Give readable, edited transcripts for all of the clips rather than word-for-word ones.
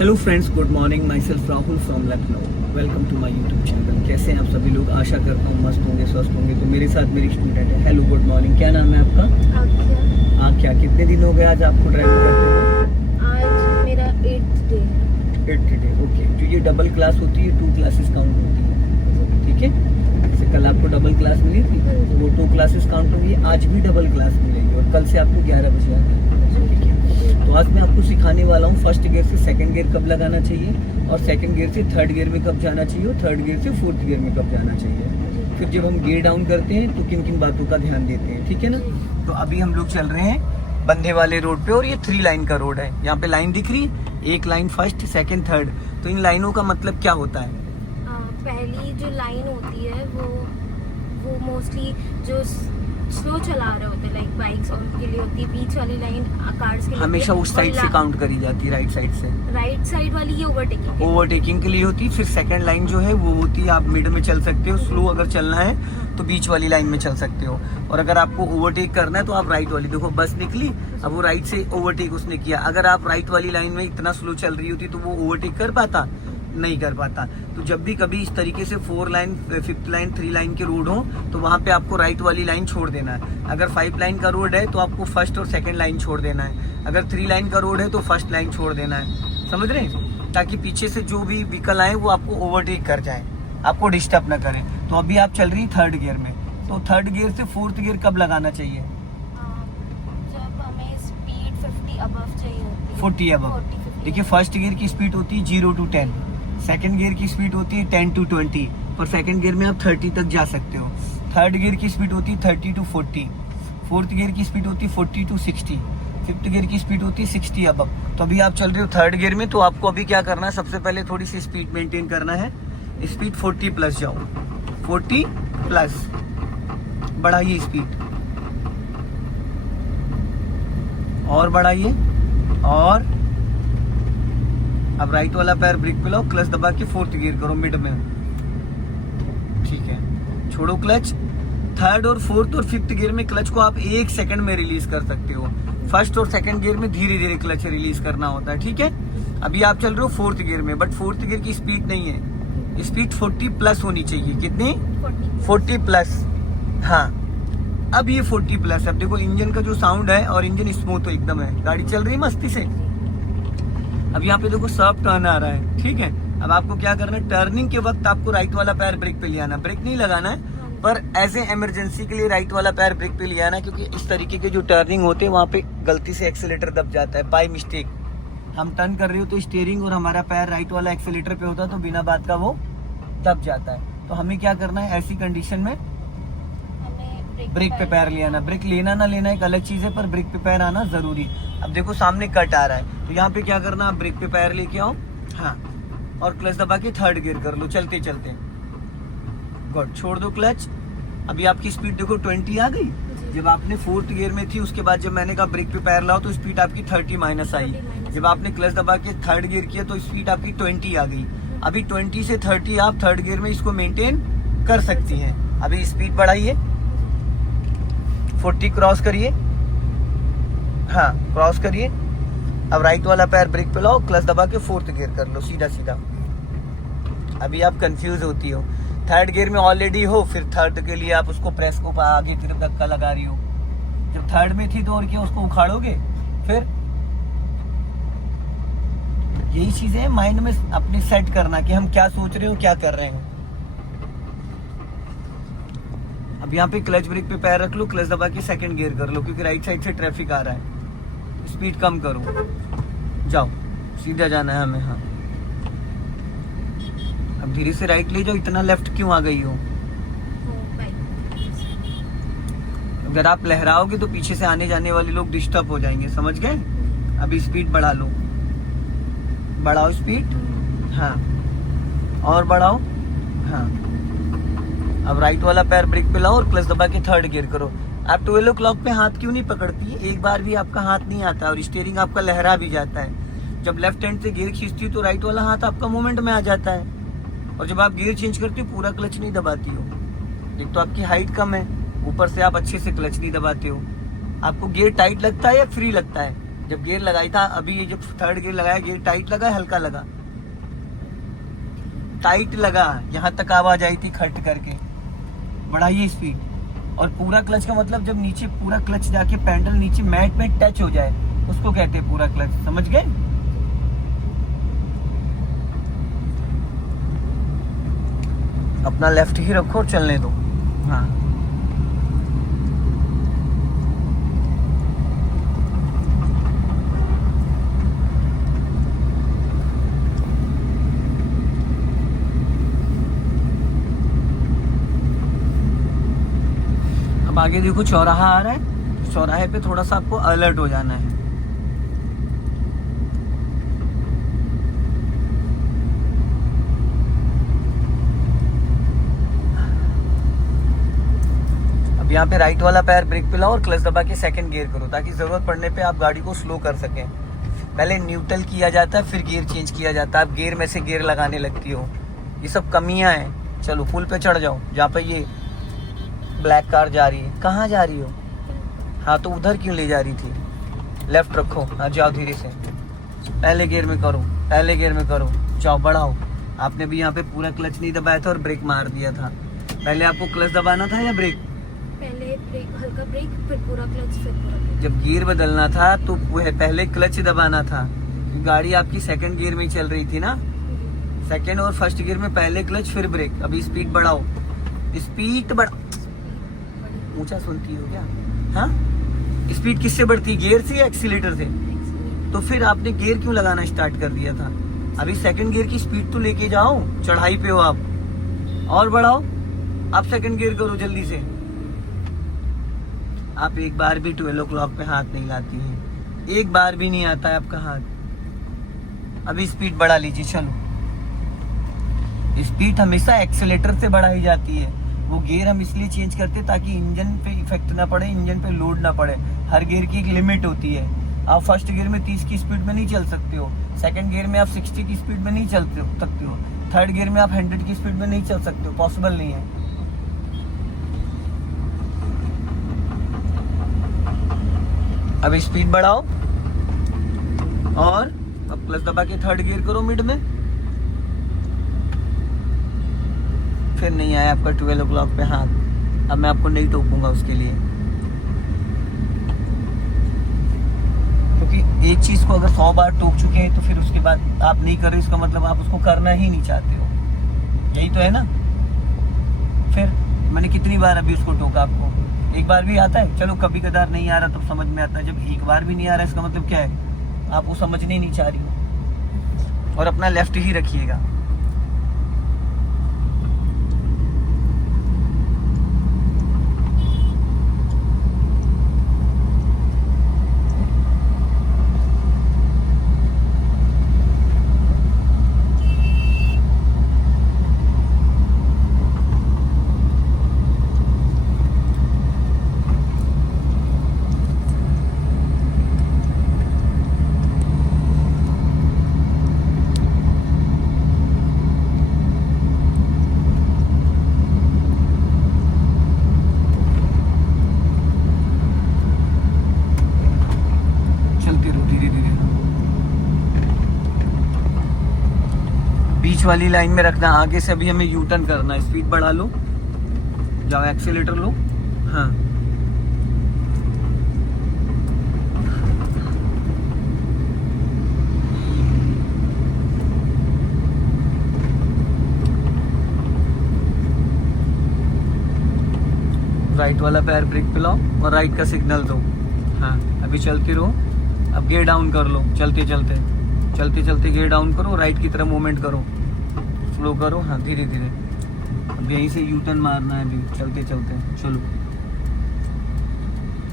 Hello friends, good morning. Myself Rahul from Lucknow. Welcome to my YouTube channel. कैसे हैं आप सभी लोग? आशा करता हूँ मस्त होंगे, स्वस्थ होंगे। तो मेरे साथ मेरी स्टूडेंट है। Hello, good morning. क्या नाम है आपका? आख्या। कितने दिन हो गए आज आपको ड्राइविंग करते हुए? आज मेरा 8th day. 8th day. Okay. जो ये डबल क्लास होती है, 2 क्लासेस काउंट होती है, ठीक है? जैसे कल आपको डबल क्लास मिली थी, वो 2 क्लासेस काउंट होंगी। आज भी डबल क्लास मिलेगी और कल से आपको 11 बजे आना है, ठीक है? तो आज मैं आपको सिखाने वाला हूँ फर्स्ट गियर से सेकंड गियर कब लगाना चाहिए, और सेकंड गियर से थर्ड गियर में कब जाना चाहिए, और थर्ड गियर से फोर्थ गियर में कब जाना चाहिए। फिर जब हम गियर डाउन करते हैं तो किन किन बातों का ध्यान देते हैं, ठीक है ना? तो अभी हम लोग चल रहे हैं बंधे वाले रोड पे, और ये 3 लाइन का रोड है। यहाँ पे लाइन दिख रही है, एक लाइन फर्स्ट, सेकंड, थर्ड। तो इन लाइनों का मतलब क्या होता है? पहली जो लाइन होती है वो मोस्टली जो स्लो चला रहे होते हैं, लाइक बाइक्स, और उनके लिए होती है। बीच वाली लाइन कार्स के लिए हमेशा उस साइड से काउंट करी जाती है, राइट साइड से। राइट साइड वाली ये ओवरटेकिंग के लिए होती है। फिर सेकंड लाइन जो है वो होती है, आप मिड में चल सकते हो। स्लो अगर चलना है तो बीच वाली लाइन में चल सकते हो, और अगर आपको ओवरटेक करना है तो आप राइट वाली। देखो बस निकली, अब वो राइट से ओवरटेक उसने किया। अगर आप राइट वाली लाइन में इतना स्लो चल रही होती तो वो ओवरटेक कर पाता? नहीं कर पाता। तो जब भी कभी इस तरीके से 4 लाइन, 5th लाइन, 3 लाइन के रोड हो तो वहां पे आपको राइट वाली लाइन छोड़ देना है। अगर 5 लाइन का रोड है तो आपको फर्स्ट और सेकंड लाइन छोड़ देना है। अगर 3 लाइन का रोड है तो फर्स्ट लाइन छोड़ देना है। समझ रहे हैं? ताकि पीछे से जो भी व्हीकल आए वो आपको ओवरटेक कर जाए, आपको डिस्टर्ब ना करें। तो अभी आप चल रही थर्ड गियर में, तो थर्ड गियर से फोर्थ गियर कब लगाना चाहिए? जब हमें स्पीड 50 अबव चाहिए होती है। 40 अबव। देखिए, फर्स्ट गियर की स्पीड होती है 0 to 10, सेकंड गियर की स्पीड होती है 10 to 20, और सेकंड गियर में आप 30 तक जा सकते हो। थर्ड गियर की स्पीड होती है 30 to 40, फोर्थ गियर की स्पीड होती है 40 to 60, फिफ्थ गियर की स्पीड होती है 60 अबव। तो अभी आप चल रहे हो थर्ड गियर में, तो आपको अभी क्या करना है? सबसे पहले थोड़ी सी स्पीड मेंटेन करना है। स्पीड 40 प्लस जाओ, 40 प्लस बढ़ाइए स्पीड, और बढ़ाइए, और अब राइट वाला पैर ब्रेक पे लाओ, क्लच दबा के फोर्थ गियर करो मिड में, ठीक है? छोड़ो क्लच। थर्ड और फोर्थ और फिफ्थ गियर में क्लच को आप 1 सेकंड में रिलीज कर सकते हो। फर्स्ट और सेकंड गियर में धीरे धीरे क्लच रिलीज करना होता है, ठीक है? अभी आप चल रहे हो फोर्थ गियर में, बट फोर्थ गियर की स्पीड नहीं है, स्पीड 40 प्लस होनी चाहिए। कितनी? 40 प्लस। हाँ, अब ये 40 प्लस। अब देखो इंजन का जो साउंड है, और इंजन स्मूथ तो एकदम है, गाड़ी चल रही है मस्ती से। अब यहाँ पे देखो सर्फ टर्न आ रहा है, ठीक है? अब आपको क्या करना है? टर्निंग के वक्त आपको राइट वाला पैर ब्रेक पे ले आना। ब्रेक नहीं लगाना है, पर एज ए इमरजेंसी के लिए राइट वाला पैर ब्रेक पे ले आना, क्योंकि इस तरीके के जो टर्निंग होते हैं वहाँ पे गलती से एक्सीलेटर दब जाता है, बाय मिस्टेक। हम टर्न कर रहे हो तो स्टीयरिंग और हमारा पैर राइट वाला एक्सीलेटर पे होता है, तो बिना बात का वो दब जाता है। तो हमें क्या करना है? ऐसी कंडीशन में ब्रेक पे पैर ले आना। ब्रेक लेना ना लेना एक अलग चीज है, पर ब्रेक पे पैर आना जरूरी। अब देखो सामने कट आ रहा है, तो यहाँ पे क्या करना? आप ब्रेक पे पैर लेके आओ, हाँ, और क्लच दबा के थर्ड गियर कर लो चलते चलते। गुड। छोड़ दो क्लच। अभी आपकी स्पीड देखो 20 आ गई। जब आपने फोर्थ गियर में थी, उसके बाद जब मैंने कहा ब्रेक पे पैर लाओ, तो स्पीड आपकी 30 माइनस आई। जब आपने क्लच दबा के थर्ड गियर किया तो स्पीड आपकी 20 आ गई। अभी 20 से 30 आप थर्ड गियर में इसको मेंटेन कर सकती हैं। अभी स्पीड बढ़ाइए, 40 क्रॉस करिए, हाँ क्रॉस करिए। अब राइट वाला पैर ब्रेक पे लाओ, क्लच दबा के फोर्थ गियर कर लो सीधा सीधा। अभी आप कंफ्यूज होती हो, थर्ड गियर में ऑलरेडी हो, फिर थर्ड के लिए आप उसको प्रेस को आगे तरफ धक्का लगा रही हो। जब थर्ड में थी तो और क्या उसको उखाड़ोगे? फिर यही चीजें माइंड में अपने सेट करना कि हम क्या सोच रहे हो, क्या कर रहे हैं। अब यहाँ पे क्लच ब्रेक पे पैर रख लो, क्लच दबा के सेकंड गियर कर लो, क्योंकि राइट साइड से ट्रैफिक आ रहा है। स्पीड कम करो, जाओ, सीधा जाना है हमें। हाँ, अब धीरे से राइट ले जाओ। इतना लेफ्ट क्यों आ गई हो? अगर आप लहराओगे तो पीछे से आने जाने वाले लोग डिस्टर्ब हो जाएंगे, समझ गए? अभी स्पीड बढ़ा लो, बढ़ाओ स्पीड, हाँ, और बढ़ाओ, हाँ। अब राइट वाला पैर ब्रेक पे लाओ और क्लच दबा के थर्ड गियर करो। आप 12 o'clock पे हाथ क्यों नहीं पकड़ती? एक बार भी आपका हाथ नहीं आता और स्टीयरिंग आपका लहरा भी जाता है। जब लेफ्ट हैंड से गियर खींचती हो तो राइट वाला हाथ आपका मूवमेंट में आ जाता है, और जब आप गियर चेंज करती हो पूरा क्लच नहीं दबाती हो। एक तो आपकी हाइट कम है, ऊपर से आप अच्छे से क्लच नहीं दबाते हो। आपको गियर टाइट लगता है या फ्री लगता है? जब गियर लगाई था, अभी ये जब थर्ड गियर लगाया, गियर टाइट लगा हल्का लगा? टाइट लगा, यहाँ तक आवाज आई थी खट करके। बढ़ाइए स्पीड। और पूरा क्लच का मतलब जब नीचे पूरा क्लच जाके पैडल नीचे मैट में टच हो जाए, उसको कहते हैं पूरा क्लच। समझ गए? अपना लेफ्ट ही रखो और चलने दो। हाँ, अब आगे देखो चौराहा आ रहा है, चौराहे पे थोड़ा सा आपको अलर्ट हो जाना है। अब यहाँ पे राइट वाला पैर ब्रेक पे लाओ और क्लच दबा के सेकंड गियर करो, ताकि जरूरत पड़ने पे आप गाड़ी को स्लो कर सकें। पहले न्यूट्रल किया जाता है, फिर गियर चेंज किया जाता है। आप गियर में से गियर लगाने लगती हो, ये सब कमियां हैं। चलो फुल पे चढ़ जाओ। जहाँ पे ये ब्लैक कार जा रही है, कहाँ जा रही हो? हाँ, तो उधर क्यों ले जा रही थी? लेफ्ट रखो। हाँ, जाओ धीरे से। पहले गियर में करो, पहले गियर में करो, जाओ बढ़ाओ। आपने भी यहाँ पे पूरा क्लच नहीं दबाया था और ब्रेक मार दिया था। पहले आपको क्लच दबाना था या ब्रेक? पहले ब्रेक, हल्का ब्रेक, फिर पूरा क्लच, फिर पूरा क्लच। जब गियर बदलना था तो पहले क्लच दबाना था। गाड़ी आपकी सेकंड गियर में ही चल रही थी ना। सेकंड और फर्स्ट गियर में पहले क्लच फिर ब्रेक। अभी स्पीड बढ़ाओ, स्पीड बढ़ा। ऊंचा सुनती हो क्या? हाँ, स्पीड किससे बढ़ती? गियर से या एक्सीलेटर से? तो फिर आपने गियर क्यों लगाना स्टार्ट कर दिया था? अभी सेकंड गियर की स्पीड तो लेके जाओ, चढ़ाई पे हो आप। और बढ़ाओ, आप सेकंड गियर करो जल्दी से। आप एक बार भी 12 o'clock पे हाथ नहीं लाती हैं, एक बार भी नहीं आता है आपका हाथ। अभी स्पीड बढ़ा लीजिए। चलो, स्पीड हमेशा एक्सीलेटर से बढ़ाई जाती है। वो गियर हम इसलिए चेंज करते ताकि इंजन पे इफेक्ट ना पड़े, इंजन पे लोड ना पड़े। हर गियर की एक लिमिट होती है। आप फर्स्ट गियर में 30 की स्पीड में नहीं चल सकते हो, सेकंड गियर में आप 60 की स्पीड में नहीं चल सकते हो, थर्ड गियर में आप 100 की स्पीड में नहीं चल सकते हो, पॉसिबल नहीं है। अब स्पीड बढ़ाओ और अब क्लच दबा के थर्ड गियर करो मिड में। फिर नहीं आया आपका 12 o'clock पे हाथ। अब मैं आपको नहीं टोकूंगा उसके लिए, क्योंकि एक चीज को अगर 100 बार टोक चुके हैं तो फिर उसके बाद आप नहीं कर रहे, इसका मतलब आप उसको करना ही नहीं चाहते हो। यही तो है ना। फिर मैंने कितनी बार अभी उसको टोका आपको? एक बार भी आता है? चलो कभी कदार नहीं आ रहा तब समझ में आता है। जब एक बार भी नहीं आ रहा इसका मतलब क्या है? आप वो समझने नहीं चाह रही हो। और अपना लेफ्ट ही रखिएगा। बीच वाली लाइन में रखना। आगे से अभी हमें यू टर्न करना है। स्पीड बढ़ा लो, जाओ एक्सीलेटर लो। हाँ, राइट वाला पैर ब्रेक पे लाओ और राइट का सिग्नल दो। हाँ, अभी चलती रहो। अब गियर डाउन कर लो, चलते चलते चलते चलते गियर डाउन करो, राइट की तरफ मूवमेंट करो, स्लो करो। हाँ, धीरे धीरे। अब यहीं से यू टर्न मारना है अभी चलते चलते। चलो,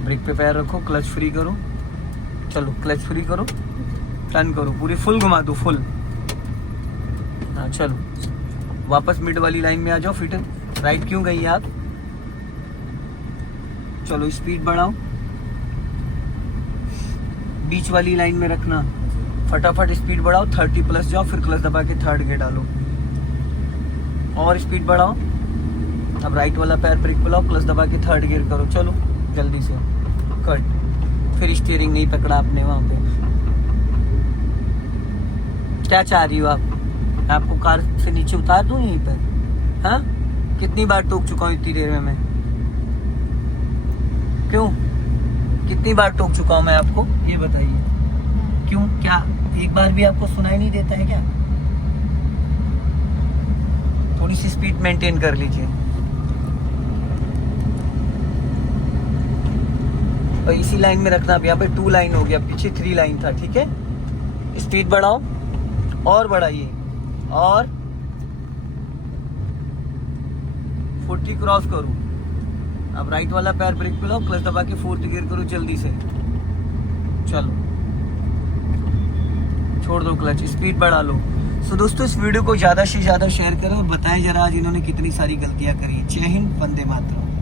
ब्रेक पे पैर रखो, क्लच फ्री करो। चलो, क्लच फ्री करो, टर्न करो, पूरी फुल घुमा दो, फुल। हाँ, चलो वापस मिड वाली लाइन में आ जाओ। फिट राइट क्यों गई आप? चलो, स्पीड बढ़ाओ, बीच वाली लाइन में रखना। फटाफट स्पीड बढ़ाओ, 30 प्लस जाओ, फिर क्लच दबा के थर्ड गियर डालो और स्पीड बढ़ाओ। अब राइट वाला पैर ब्रेक पे लाओ, क्लच दबा के थर्ड गियर करो। चलो जल्दी से, कट। फिर स्टीयरिंग नहीं पकड़ा आपने वहां पे। क्या चाह रही हो आप? मैं आपको कार से नीचे उतार दूं यहीं पर? हाँ, कितनी बार टोक चुका हूँ इतनी देर में मैं? क्यों, कितनी बार टोक चुका हूँ मैं आपको, ये बताइए। क्यों, क्या एक बार भी आपको सुनाई नहीं देता है क्या? थोड़ी सी स्पीड मेंटेन कर लीजिए। और इसी लाइन में रखना। अब यहाँ पे 2 लाइन हो गया, पीछे 3 लाइन था, ठीक है। स्पीड बढ़ाओ और बढ़ाइए, और 40 क्रॉस करो। अब राइट वाला पैर ब्रेक पे लाओ, क्लच दबा के 4th गियर करो जल्दी से। चलो, छोड़ दो क्लच, स्पीड बढ़ा लो। सो दोस्तों, इस वीडियो को ज्यादा से ज्यादा शेयर करो और बताएं जरा आज इन्होंने कितनी सारी गलतियां करी। जय हिंद, वंदे मातरम।